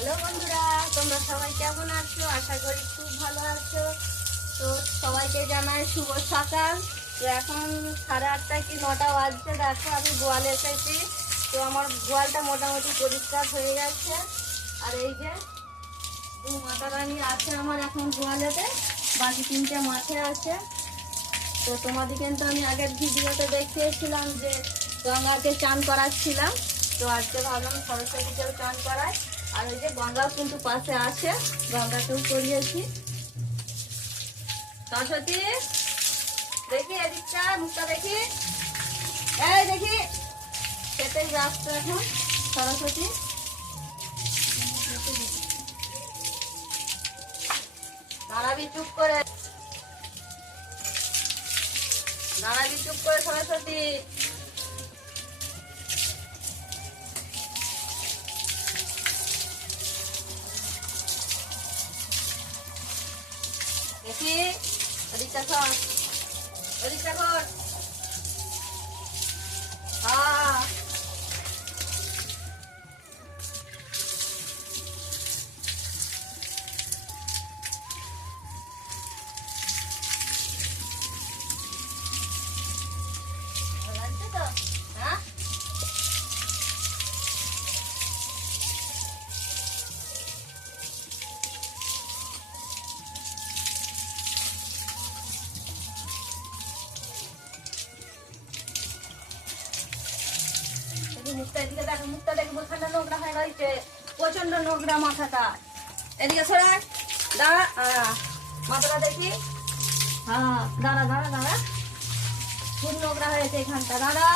Hello বন্ধুরা, তোমরা সবাই কেমন আছো? আশা করি খুব ভালো আছো। তো সবাইকে জানাই শুভ সকাল। তো এখন 8:30 কি 9টা বাজছে। দেখো আমি গোয়ালে এসেছি। তো আমার গোয়ালটা মোটামুটি পরিষ্কার হয়ে গেছে। আর এই যে মাতা রানী আছে আমার এখন গোয়ালেতে, বাকি 3টে মাঠে আছে। তো তোমাদের কিন্তু আমি আগের ভিডিওতে দেখিয়েছিলাম যে গঙ্গাকে চান করাচ্ছিলাম। তো আজকে ভাবলাম সরস্বতীকেও চান করাই। আর ওই যে গঙ্গাও কিন্তু পাশে আছে, গঙ্গাকেও করিয়েছি। সরস্বতী দেখি এদিকটা, মুখটা দেখি, এই দেখি, সেটাই ব্যস্ত এখন সরস্বতী। দাঁড়াবি চুপ করে, দাঁড়াবি চুপ করে সরস্বতী। দেখি ওদিকটা কর, ওদিকটা কর। হ্যাঁ লাগছে তো, হ্যাঁ মুখটা এদিকে দেখো, মুখটা দেখবো, ঠান্ডা নোংরা হয়ে রয়েছে, প্রচন্ড নোংরা মাথাটা। এদিকে সরাই, দাঁড়া, মাথাটা দেখি। হ্যাঁ দাঁড়া দাঁড়া দাঁড়া, খুব নোংরা হয়েছে এখানটা। দাঁড়া,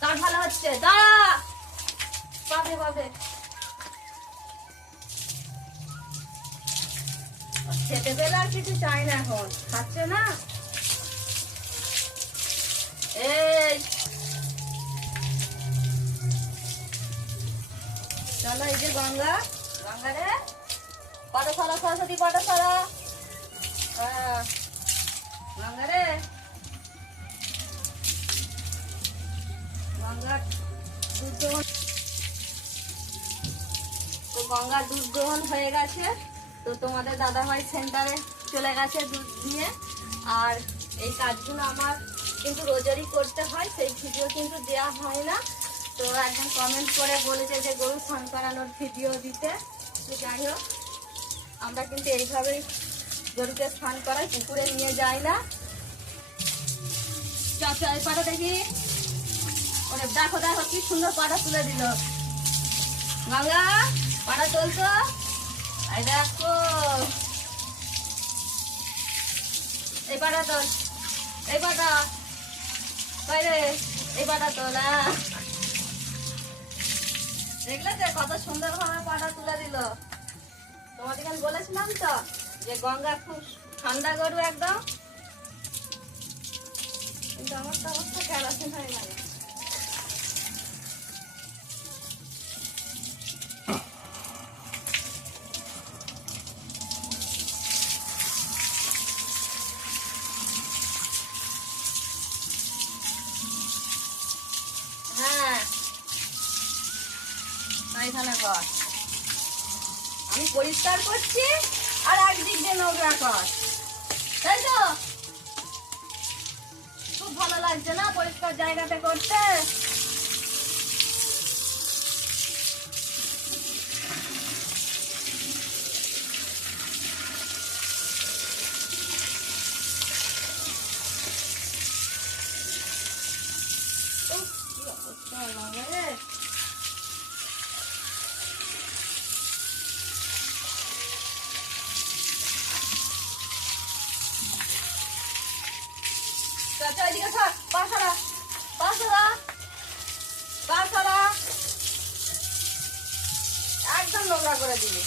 কার ভালো হচ্ছে, দাঁড়া, পাবে পাবে। খেতে পেলে আর কিছু চাই না, এখন খাচ্ছে না। এই চলো, এই যে গঙ্গা, গঙ্গা রে পাটা সরা, সরস্বতী পাটা সরা। গঙ্গা রে, গঙ্গার দুধ গ্রহণ, তো গঙ্গার দুধ গ্রহণ হয়ে গেছে। তো তোমাদের দাদাভাই সেন্টারে চলে গেছে দুধ নিয়ে। আর এই কাজগুলো আমার কিন্তু রোজেরই করতে হয়, সেই ভিডিও কিন্তু দেওয়া হয় না। তো একজন কমেন্ট করে বলেছে যে গরু স্নান করানোর ভিডিও দিতে। তো যাই হোক, আমরা কিন্তু এইভাবেই গরুকে স্নান করাই, পুকুরে নিয়ে যাই না। চাচা এই পাটা দেখি, ওরে দেখো দেখো কি সুন্দর পাটা তুলে দিল গঙ্গা, পাটা তুলতো, এই দেখো, এই পাটা তোল, এই পাটা বাইরে, এই পাটা তোল। দেখলে যে কত সুন্দর ভাবে পাটা তুলে দিল। তোমাদের আমি বলেছিলাম তো যে গঙ্গা খুব ঠান্ডা গরু একদম, কিন্তু আমার তো অবস্থা কেরাসিন হয়ে গেল। হ্যাঁ এখানে কর, আমি পরিষ্কার করছি আর একদিক দিয়ে নোংরা কর, তাই তো? খুব ভালো লাগছে না পরিষ্কার জায়গাতে করতে? কি অবস্থা লাগে। চাচা এদিকে থাক, পা সরা, পা সরা, পা সরা, একদম নোংরা করে দিবি।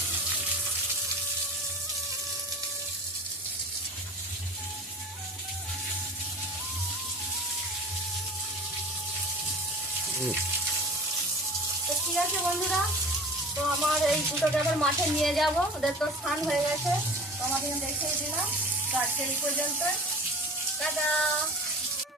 তো ঠিক আছে বন্ধুরা, তো আমার এই দুটোকে আবার মাঠে নিয়ে যাব, ওদের তো স্নান হয়ে গেছে, তো আমাদের দেখিয়ে দিলাম। তো আজকে এই পর্যন্ত, টাটা।